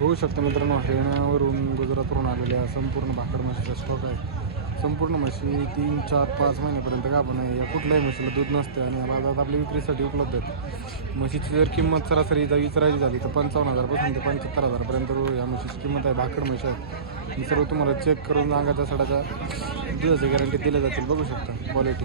होऊ शकतं मित्रांनो हरियाणावरून गुजरातवरून आलेल्या संपूर्ण भाकर म्हशीचा स्टॉक आहे. संपूर्ण म्हशी तीन चार पाच महिन्यापर्यंत का आहे. या कुठल्याही म्हशीला दूध नसते आणि बाजारात आपल्या विक्रीसाठी उपलब्ध आहेत. म्हशीची जर किंमत सरासरी जर विचारायची झाली तर पंचावन्न हजारपासून ते पंच्याहत्तर हजारपर्यंत या म्हशीची किंमत आहे. भाकड म्हशी आहे मी सर्व तुम्हाला चेक करून अंगाच्या सडाच्या दुधाची गॅरंटी दिल्या जातील. बघू शकता. क्वालिटी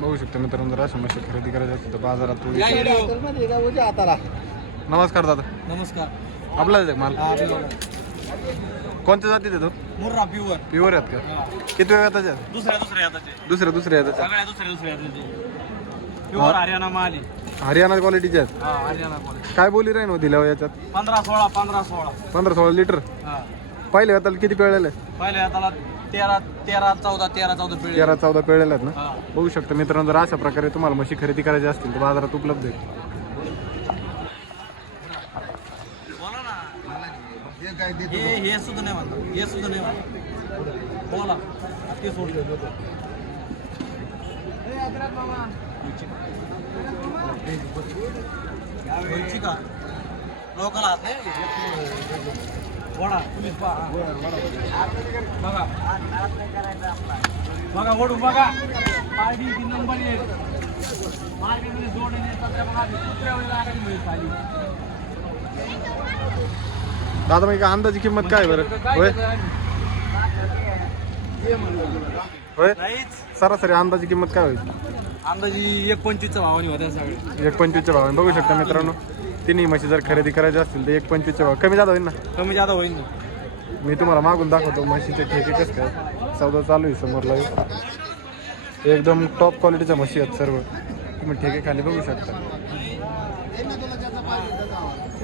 बघू शकता मित्रांनो जर म्हशी खरेदी करायची असेल तर बाजारात नमस्कार दादा. नमस्कार. आपला आहे का माल? कोणत्या जातीत येतो मुर्रा प्युअर प्युअर आहेत का? किती वेळ त्याच्या दुसऱ्या दुसऱ्या हाताचे दुसऱ्या दुसऱ्या सगळ्या दुसऱ्या दुसऱ्या हाताचे प्युअर हरियाणा माली हरियाणा क्वालिटीच्या आहेत? हा हरियाणा क्वालिटी काय बोली राहीन हो दिल्यावर याच्यात? पंधरा सोळा पंधरा सोळा. पंधरा सोळा लिटर? हा. पहिले आता किती पिळलेले पहिल्या हाताला तेरा तेरा चौदा तेरा चौदा पिढी तेरा चौदा आहेत ना? हा. बघू शकता मित्रांनो जर अशा प्रकारे तुम्हाला म्हशी खरेदी करायची असतील तर बाजारात उपलब्ध आहे बोला ना. हे हे सुद्धा नाही म्हणतात. हे सुद्धा नाही म्हणतात. बोला. ते सोडलं का? हात नाही. वडा तुम्हीच पहा. बघा. बघा ओढून बघा. पायबी तीन नंबर येईल मार्केटमध्ये मिळेल खाली. दादा मग अंदाजी किंमत काय बरं? होय? होय? नाहीच. सरासरी अंदाजी किंमत काय होईल? अंदाजी एक पंचवीसचा भावानी होत्या सगळे एक पंचवीसच्या भावाने. बघू शकता मित्रांनो. तिन्ही म्हशी जर खरेदी करायची असतील तर एक पंचवीसच्या भाव. कमी जादा होईल ना? कमी जादा होईल ना. मी तुम्हाला मागून दाखवतो म्हशीचे ठेके कसं काय. सौदा चालू आहे समोरला एकदम टॉप क्वालिटीच्या म्हशी आहेत सर्व. तुम्ही ठेके खाली बघू शकता.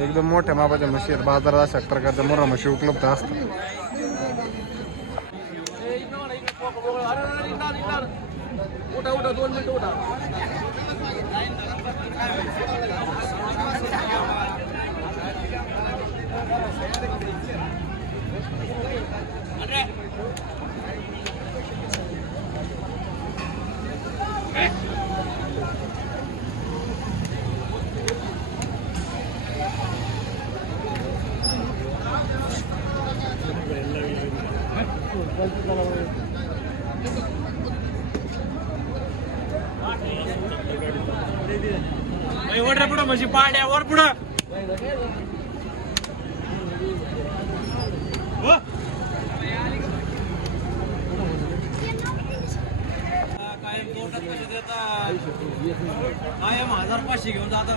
एकदम मोठ्या मापाच्या म्हशी आहेत. बाजारात अशा प्रकारच्या मोठ्या म्हशी उपलब्ध असतात. उठा उठा दोन मिनिटं उठा रे पुढं म्हणजे पाड्या वर पुढं काय कायम कोर्टात कसे देतात कायम हजार पाचशे घेऊन जातात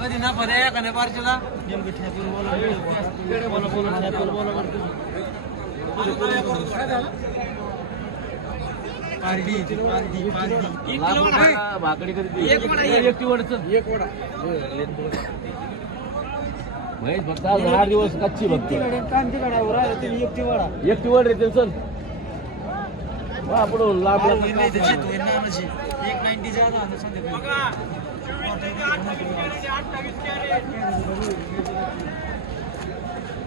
कधी ना पर्याय का पार्टीला नेमकं ठेपून बोला बोला बोला ठेपून बोला भाकरी कधी एक वडा एक. वडचं. एक वडा. महेश फक्त आज दहा दिवस कच्ची फक्त. एकटी वडा.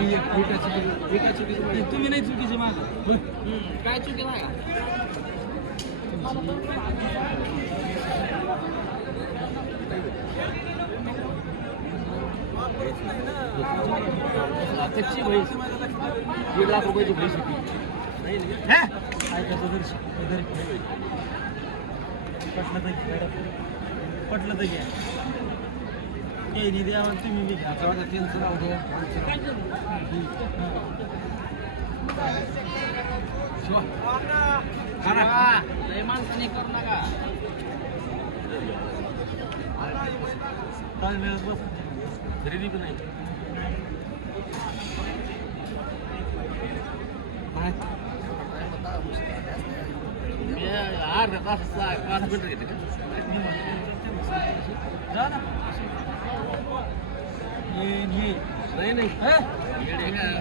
लांब एक अरे कधीतरी नानाला तुम्ही नाही चुकीचे माग. काय चुकी नाही कच्ची म्हैस दीड लाख रुपयाची म्हैस होती. काय कसं पटलं तर घ्या. पटलं तर घ्या. काही नाही द्या तुम्ही मी घ्या. तीनशे राहू द्या माणसाने करू नका. काय मिळत बस. खरेदी पण नाही अर्धा तास पाच घेते जा ना. नाही नाही येडे नाही